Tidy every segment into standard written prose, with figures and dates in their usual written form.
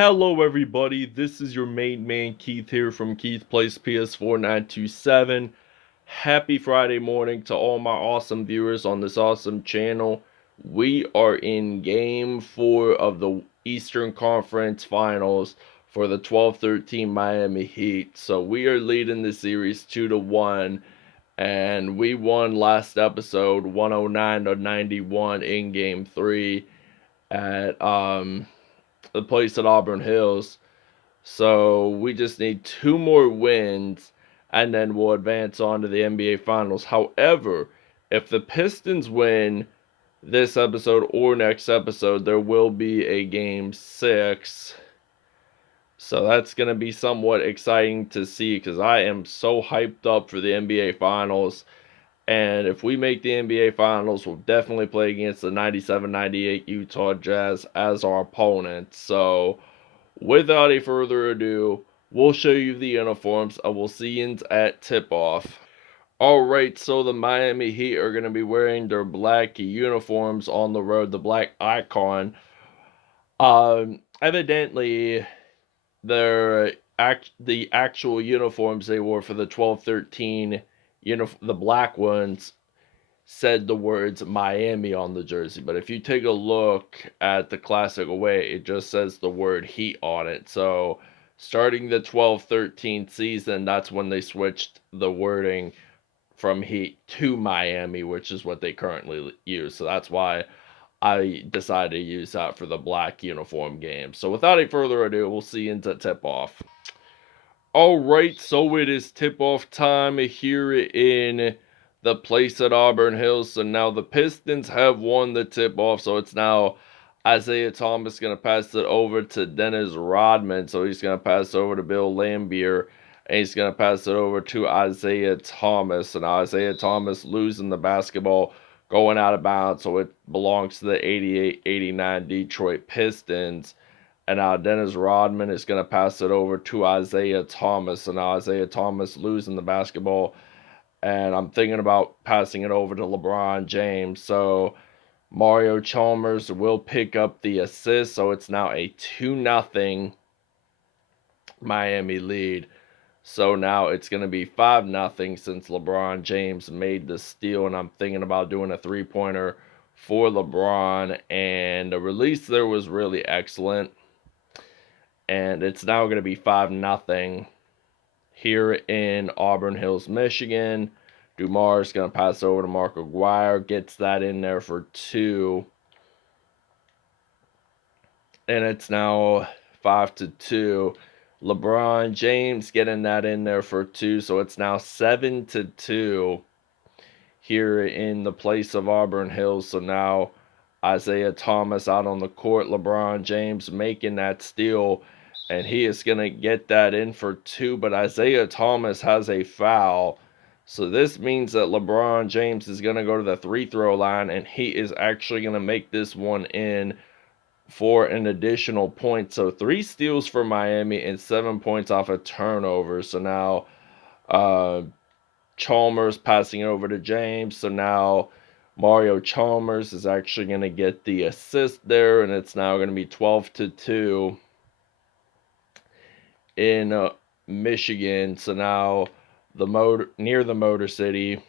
Hello everybody, this is your main man Keith here from Keith Plays PS4 927. Happy Friday morning to all my awesome viewers on this awesome channel. We are in game 4 of the Eastern Conference Finals for the 12-13 Miami Heat. So we are leading the series 2-1, and we won last episode 109-91 in game 3 at the place at Auburn Hills. So we just need 2 more wins and then we'll advance on to the NBA Finals. However, if the Pistons win this episode or next episode, there will be a game 6. So that's going to be somewhat exciting to see because I am so hyped up for the NBA Finals. And if we make the NBA Finals, we'll definitely play against the 97-98 Utah Jazz as our opponent. So without any further ado, we'll show you the uniforms and we'll see you at tip-off. Alright, so the Miami Heat are going to be wearing their black uniforms on the road, the black icon. Evidently, the actual uniforms they wore for the 12-13, the black ones, said the words Miami on the jersey, but if you take a look at the classic away, it just says the word Heat on it. So starting the 12-13 season, that's when they switched the wording from Heat to Miami, which is what they currently use. So that's why I decided to use that for the black uniform game. So without any further ado, we'll see you into tip-off. Alright, so it is tip-off time here in the place at Auburn Hills. So now the Pistons have won the tip-off. So it's now Isaiah Thomas going to pass it over to Dennis Rodman. So he's going to pass over to Bill Laimbeer. And he's going to pass it over to Isaiah Thomas. And Isaiah Thomas losing the basketball, going out of bounds. So it belongs to the 88-89 Detroit Pistons. And now Dennis Rodman is going to pass it over to Isaiah Thomas. And now Isaiah Thomas losing the basketball. And I'm thinking about passing it over to LeBron James. So Mario Chalmers will pick up the assist. So it's now a 2-0 Miami lead. So now it's going to be 5-0 since LeBron James made the steal. And I'm thinking about doing a 3-pointer for LeBron. And the release there was really excellent. And it's now going to be 5-0 here in Auburn Hills, Michigan. Dumars is going to pass over to Mark Aguirre. Gets that in there for 2. And it's now 5-2. LeBron James getting that in there for 2. So it's now 7-2 here in the place of Auburn Hills. So now Isaiah Thomas out on the court. LeBron James making that steal. And he is going to get that in for 2. But Isaiah Thomas has a foul. So this means that LeBron James is going to go to the free-throw line. And he is actually going to make this one in for an additional point. So 3 steals for Miami and 7 points off a turnover. So now Chalmers passing it over to James. So now Mario Chalmers is actually going to get the assist there. And it's now going to be 12-2. In Michigan. So now near the Motor City.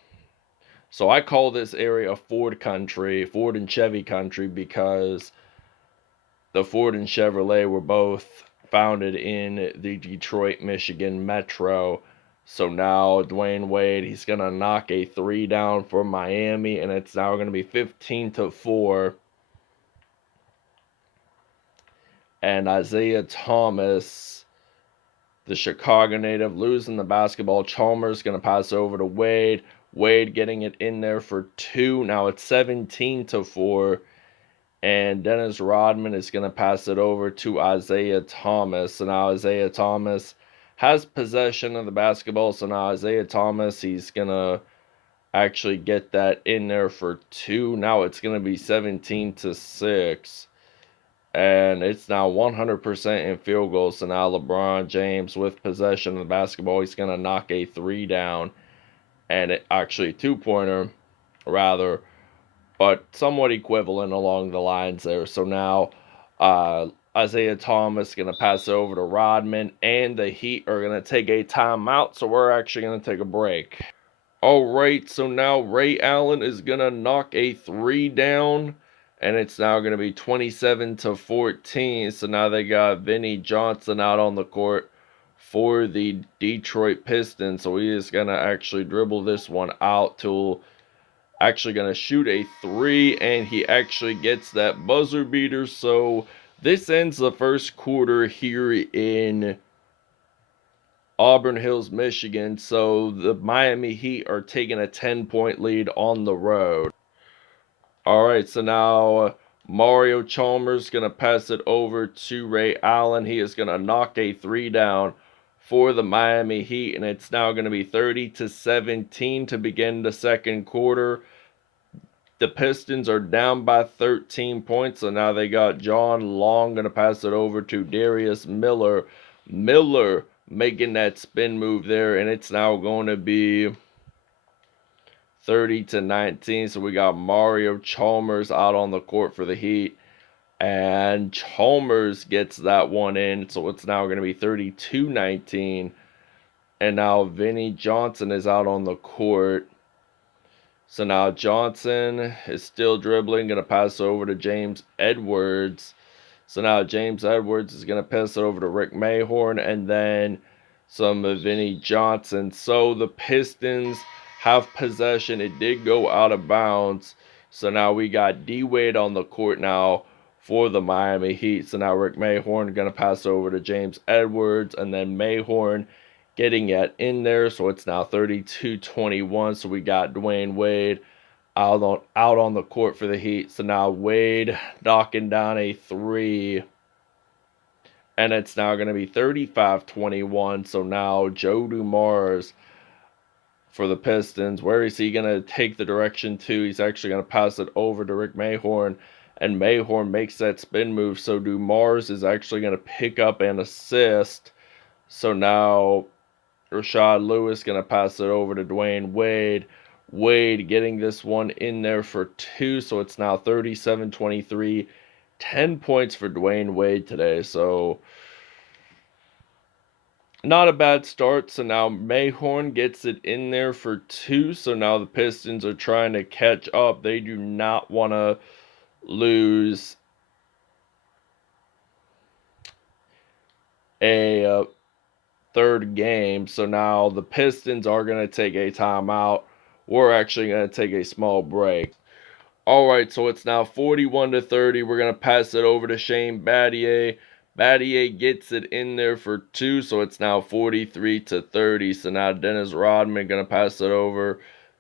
So I call this area Ford country, Ford and Chevy country, because the Ford and Chevrolet were both founded in the Detroit, Michigan metro. So now Dwayne Wade, he's going to knock a 3 down for Miami, and it's now going to be 15-4. And Isaiah Thomas, the Chicago native, losing the basketball. Chalmers going to pass over to Wade. Wade getting it in there for 2. Now it's 17-4. And Dennis Rodman is going to pass it over to Isaiah Thomas. So now Isaiah Thomas has possession of the basketball. So now Isaiah Thomas, he's going to actually get that in there for 2. Now it's going to be 17-6. And it's now 100% in field goals. So now LeBron James with possession of the basketball. He's going to knock a 3 down. And actually 2-pointer, rather. But somewhat equivalent along the lines there. So now Isaiah Thomas going to pass it over to Rodman, and the Heat are going to take a timeout, so we're actually going to take a break. Alright, so now Ray Allen is going to knock a 3 down, and it's now going to be 27-14. So now they got Vinnie Johnson out on the court for the Detroit Pistons. So he is going to actually dribble this one out to actually going to shoot a 3, and he actually gets that buzzer beater. So this ends the first quarter here in Auburn Hills, Michigan. So the Miami Heat are taking a 10-point lead on the road. Alright, so now Mario Chalmers going to pass it over to Ray Allen. He is going to knock a 3 down for the Miami Heat, and it's now going to be 30-17 to begin the second quarter. The Pistons are down by 13 points, so now they got John Long going to pass it over to Darius Miller. Miller making that spin move there, and it's now going to be 30-19. So we got Mario Chalmers out on the court for the Heat, and Chalmers gets that one in, so it's now going to be 32-19. And now Vinnie Johnson is out on the court. So now Johnson is still dribbling, going to pass over to James Edwards. So now James Edwards is going to pass it over to Rick Mayhorn, and then some of Vinnie Johnson. So the Pistons have possession. It did go out of bounds. So now we got D-Wade on the court now for the Miami Heat. So now Rick Mayhorn going to pass over to James Edwards, and then Mayhorn getting it in there. So it's now 32-21. So we got Dwayne Wade out on the court for the Heat. So now Wade knocking down a 3. And it's now going to be 35-21. So now Joe Dumars for the Pistons. Where is he going to take the direction to? He's actually going to pass it over to Rick Mayhorn. And Mayhorn makes that spin move. So Dumars is actually going to pick up an assist. So now Rashad Lewis going to pass it over to Dwayne Wade. Wade getting this one in there for 2, so it's now 37-23. 10 points for Dwayne Wade today, so not a bad start. So now Mayhorn gets it in there for 2, so now the Pistons are trying to catch up. They do not want to lose a third game. So now the Pistons are going to take a timeout. We're actually going to take a small break. Alright, so it's now 41-30. We're going to pass it over to Shane Battier. Battier gets it in there for 2, so it's now 43-30. So now Dennis Rodman going to pass it over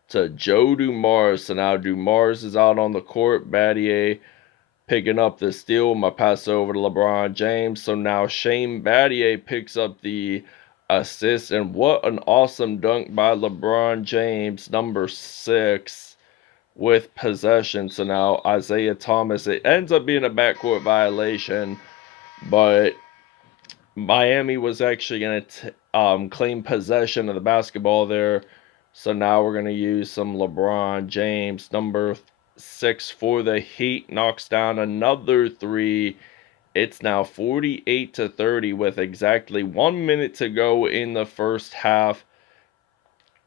to Joe Dumars. So now Dumars is out on the court. Battier picking up the steal. My pass over to LeBron James. So now Shane Battier picks up the assist, and what an awesome dunk by LeBron James, number 6, with possession. So now Isaiah Thomas, it ends up being a backcourt violation, but Miami was actually going to claim possession of the basketball there. So now we're going to use some LeBron James, number 6 for the Heat, knocks down another 3. It's now 48-30 with exactly 1 minute to go in the first half.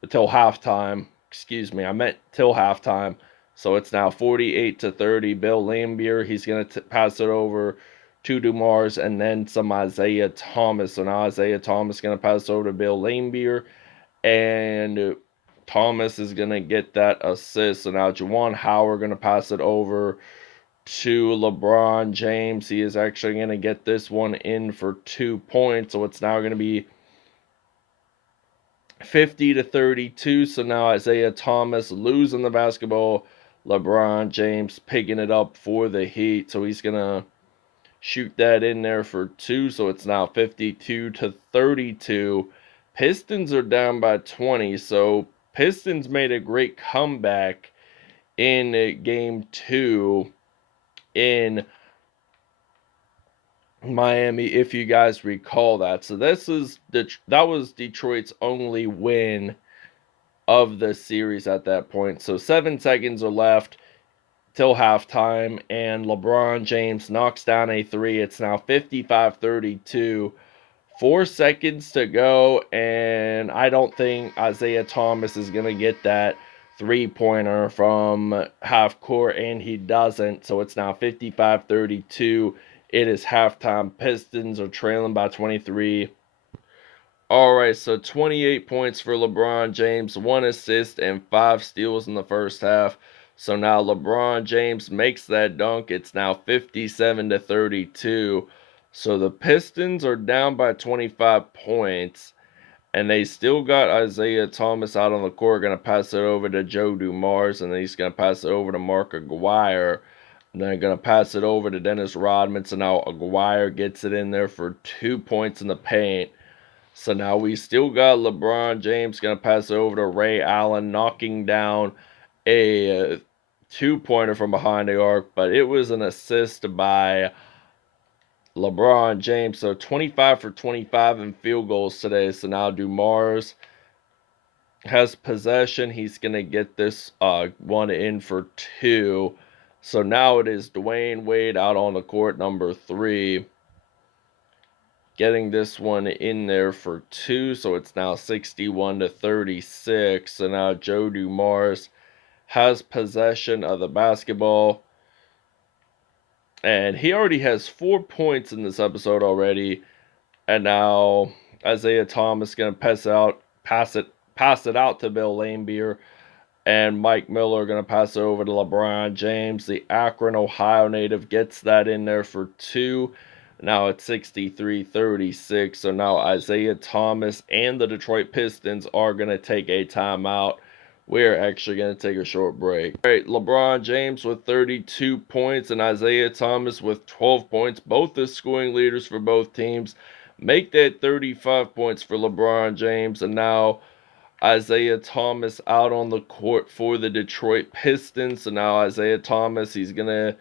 Till halftime. Excuse me, I meant till halftime. So it's now 48-30. Bill Laimbeer, he's going to pass it over to Dumars, and then some Isaiah Thomas. So now Isaiah Thomas is going to pass over to Bill Laimbeer, and Thomas is going to get that assist. So now Juwan Howard going to pass it over to LeBron James. He is actually going to get this one in for 2 points. So it's now going to be 50-32. So now Isaiah Thomas losing the basketball. LeBron James picking it up for the Heat. So he's going to shoot that in there for 2. So it's now 52-32. Pistons are down by 20. So Pistons made a great comeback in game 2 in Miami, if you guys recall that. So that was Detroit's only win of the series at that point. So 7 seconds are left till halftime, and LeBron James knocks down a three. It's now 55-32. 4 seconds to go, and I don't think Isaiah Thomas is going to get that three-pointer from half court, and he doesn't. So it's now 55-32. It is halftime. Pistons are trailing by 23. All right, so 28 points for LeBron James, 1 assist, and 5 steals in the first half. So now LeBron James makes that dunk. It's now 57-32. So the Pistons are down by 25 points, and they still got Isaiah Thomas out on the court. Going to pass it over to Joe Dumars, and then he's going to pass it over to Mark Aguirre. And then going to pass it over to Dennis Rodman. So now Aguirre gets it in there for 2 points in the paint. So now we still got LeBron James going to pass it over to Ray Allen, knocking down a two-pointer from behind the arc, but it was an assist by LeBron James. So 25 for 25 in field goals today. So now Dumars has possession. He's going to get this one in for two. So now it is Dwayne Wade out on the court, number 3. Getting this one in there for 2, so it's now 61-36. So now Joe Dumars has possession of the basketball, and he already has 4 points in this episode already. And now Isaiah Thomas gonna pass it out to Bill Laimbeer, and Mike Miller going to pass it over to LeBron James. The Akron, Ohio native gets that in there for 2. Now it's 63-36. So now Isaiah Thomas and the Detroit Pistons are going to take a timeout. We're actually going to take a short break. All right, LeBron James with 32 points and Isaiah Thomas with 12 points. Both the scoring leaders for both teams. Make that 35 points for LeBron James. And now Isaiah Thomas out on the court for the Detroit Pistons. So now Isaiah Thomas, he's going to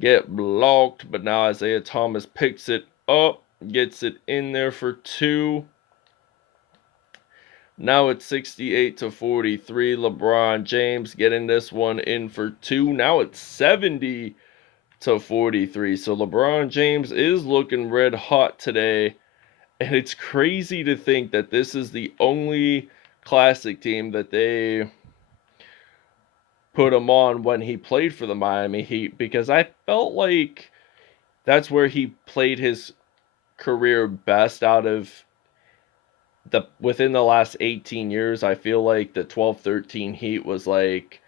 get blocked, but now Isaiah Thomas picks it up, gets it in there for 2. Now it's 68-43. LeBron James getting this one in for 2. Now it's 70-43. So LeBron James is looking red hot today. And it's crazy to think that this is the only Classic team that they put him on when he played for the Miami Heat, because I felt like that's where he played his career best out of within the last 18 years. I feel like the 12-13 Heat was like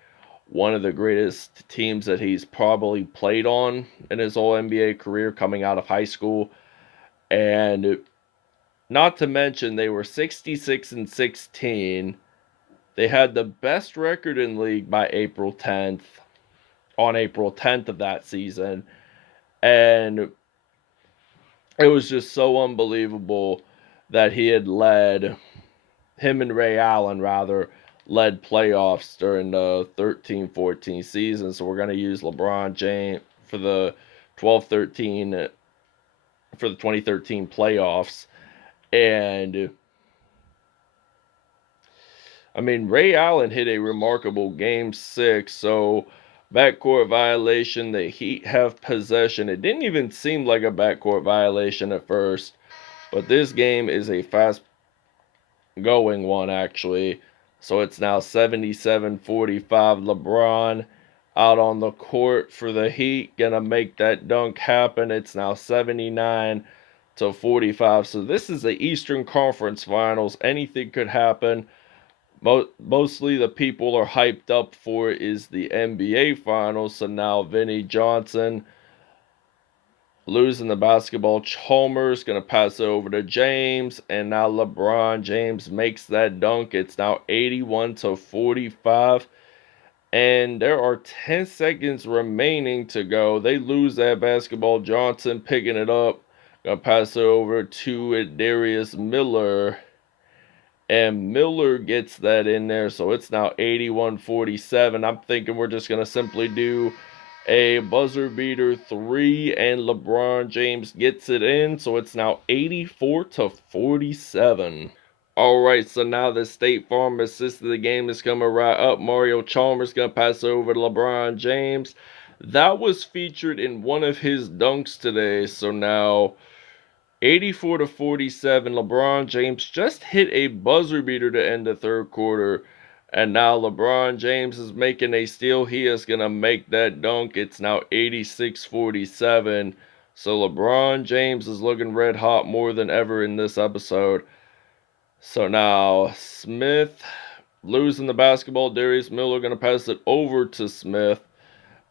one of the greatest teams that he's probably played on in his whole NBA career coming out of high school. And not to mention, they were 66-16. They had the best record in league by April 10th, on April 10th of that season. And it was just so unbelievable that him and Ray Allen, led playoffs during the 13-14 season. So we're going to use LeBron James for the 12-13, for the 2013 playoffs. And I mean, Ray Allen hit a remarkable Game 6, so backcourt violation. The Heat have possession. It didn't even seem like a backcourt violation at first, but this game is a fast-going one, actually. So it's now 77-45. LeBron out on the court for the Heat, gonna make that dunk happen. It's now 79-45. So this is the Eastern Conference Finals. Anything could happen. Mostly the people are hyped up for is the NBA Finals. So now Vinnie Johnson losing the basketball. Chalmers going to pass it over to James. And now LeBron James makes that dunk. It's now 81-45. And there are 10 seconds remaining to go. They lose that basketball. Johnson picking it up. Going to pass it over to Darius Miller. And Miller gets that in there, so it's now 81-47. I'm thinking we're just going to simply do a buzzer beater 3, and LeBron James gets it in, so it's now 84-47. All right, so now the State Farm assist of the game is coming right up. Mario Chalmers going to pass it over to LeBron James. That was featured in one of his dunks today. So now 84 to 47, LeBron James just hit a buzzer beater to end the third quarter. And now LeBron James is making a steal. He is going to make that dunk. It's now 86-47. So LeBron James is looking red hot more than ever in this episode. So now Smith losing the basketball. Darius Miller going to pass it over to Smith.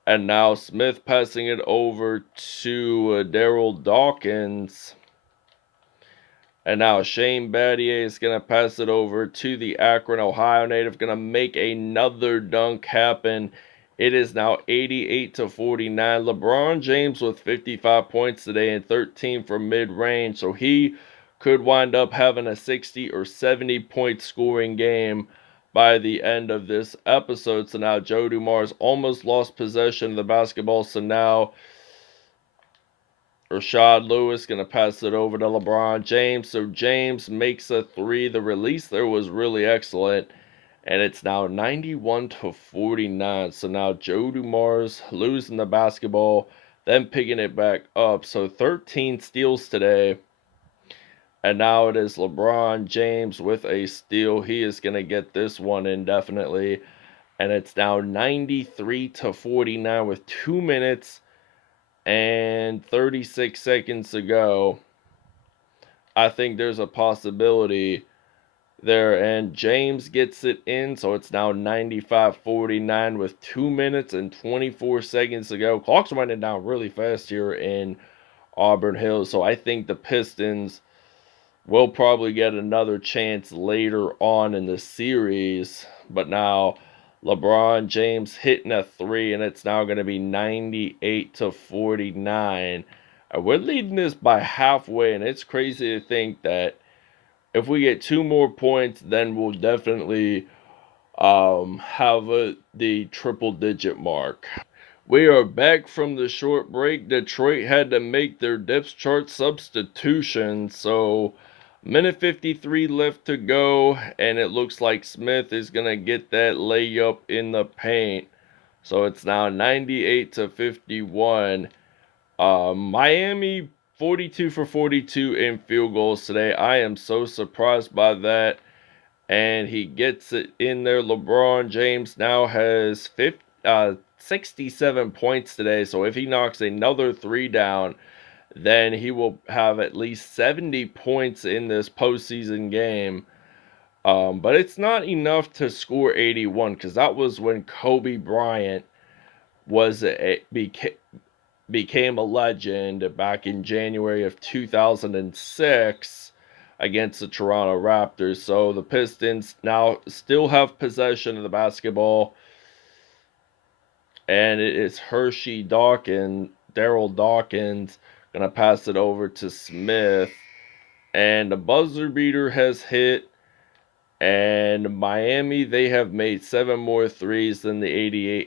And now Smith passing it over to Daryl Dawkins. And now Shane Battier is going to pass it over to the Akron, Ohio native. Going to make another dunk happen. It is now 88 to 49. LeBron James with 55 points today and 13 from mid-range. So he could wind up having a 60 or 70 point scoring game by the end of this episode. So now Joe Dumars almost lost possession of the basketball. So now Rashad Lewis going to pass it over to LeBron James. So James makes a three. The release there was really excellent. And it's now 91 to 49. So now Joe Dumars losing the basketball, then picking it back up. So 13 steals today. And now it is LeBron James with a steal. He is going to get this one in definitely. And it's now 93 to 49 with 2 minutes and 36 seconds to go. I think there's a possibility there, and James gets it in, so it's now 95-49 with 2 minutes and 24 seconds to go. Clock's winding down really fast here in Auburn Hills, so I think the Pistons will probably get another chance later on in the series. But now LeBron James hitting a three, and it's now going to be 98 to 49. And we're leading this by halfway, and it's crazy to think that if we get 2 more points, then we'll definitely have the triple-digit mark. We are back from the short break. Detroit had to make their depth chart substitution, so minute 53 left to go, and it looks like Smith is going to get that layup in the paint. So it's now 98 to 51. Miami 42 for 42 in field goals today. I am so surprised by that. And he gets it in there. LeBron James now has 67 points today. So if he knocks another three down, then he will have at least 70 points in this postseason game. But it's not enough to score 81, because that was when Kobe Bryant became a legend back in January of 2006 against the Toronto Raptors. So the Pistons now still have possession of the basketball, and it is Daryl Dawkins, going to pass it over to Smith, and the buzzer beater has hit. And Miami, they have made 7 more threes than the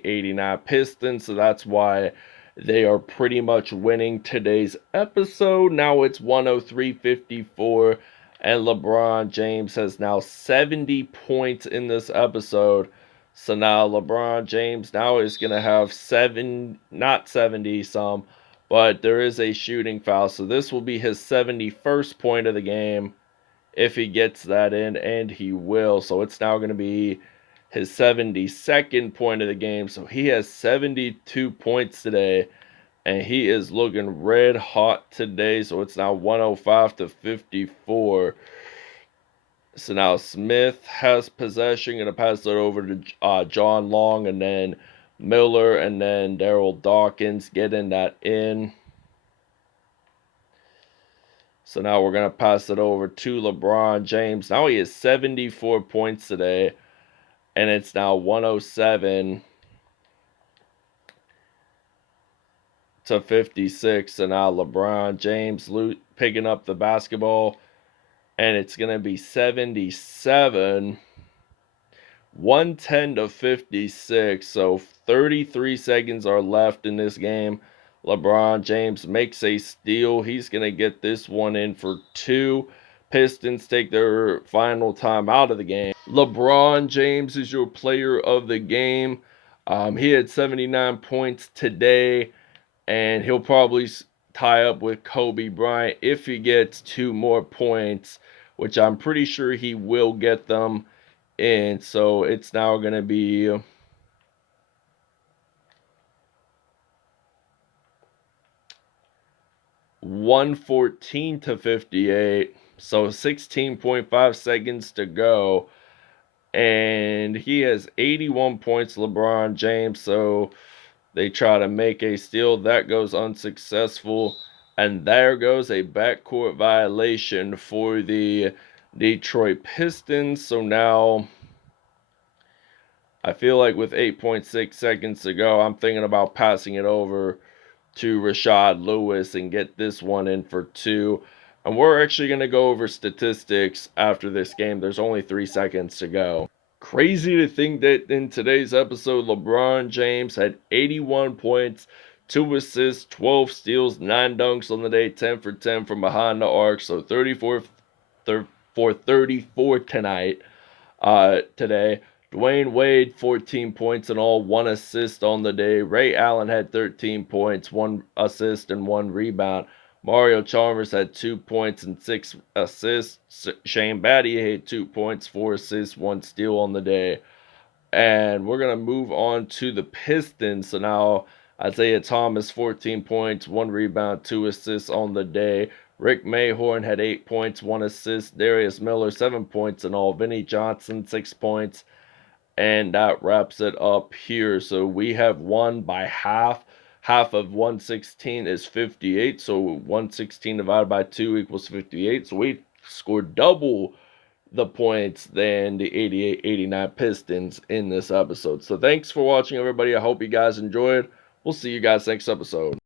88-89 Pistons, so that's why they are pretty much winning today's episode. Now it's 103-54, and LeBron James has now 70 points in this episode. So now LeBron James now is going to have not 70 some, but there is a shooting foul. So this will be his 71st point of the game if he gets that in, and he will. So it's now going to be his 72nd point of the game. So he has 72 points today, and he is looking red hot today. So it's now 105 to 54. So now Smith has possession. Going to pass it over to John Long, and then Miller, and then Daryl Dawkins getting that in. So now we're going to pass it over to LeBron James. Now he has 74 points today, and it's now 107 to 56. And now LeBron James picking up the basketball, and it's going to be 77, 110 to 56. So 33 seconds are left in this game. LeBron James makes a steal. He's going to get this one in for 2. Pistons take their final time out of the game. LeBron James is your player of the game. He had 79 points today, and he'll probably tie up with Kobe Bryant if he gets 2 more points, which I'm pretty sure he will get them. And so it's now going to be 114 to 58. So 16.5 seconds to go. And he has 81 points, LeBron James. So they try to make a steal. That goes unsuccessful. And there goes a backcourt violation for the Detroit Pistons. So now I feel like with 8.6 seconds to go, I'm thinking about passing it over to Rashad Lewis and get this one in for 2. And we're actually going to go over statistics after this game. There's only 3 seconds to go. Crazy to think that in today's episode, LeBron James had 81 points, 2 assists, 12 steals, 9 dunks on the day, 10 for 10 from behind the arc. So 34 for 34 tonight, today. Dwayne Wade, 14 points in all, 1 assist on the day. Ray Allen had 13 points, 1 assist, and 1 rebound. Mario Chalmers had 2 points and 6 assists. Shane Battier had 2 points, 4 assists, 1 steal on the day. And we're going to move on to the Pistons. So now Isaiah Thomas, 14 points, 1 rebound, 2 assists on the day. Rick Mayhorn had 8 points, 1 assist. Darius Miller, 7 points in all. Vinnie Johnson, 6 points. And that wraps it up here. So we have won by half. Half of 116 is 58. So 116 divided by 2 equals 58. So we scored double the points than the 88-89 Pistons in this episode. So thanks for watching, everybody. I hope you guys enjoyed. We'll see you guys next episode.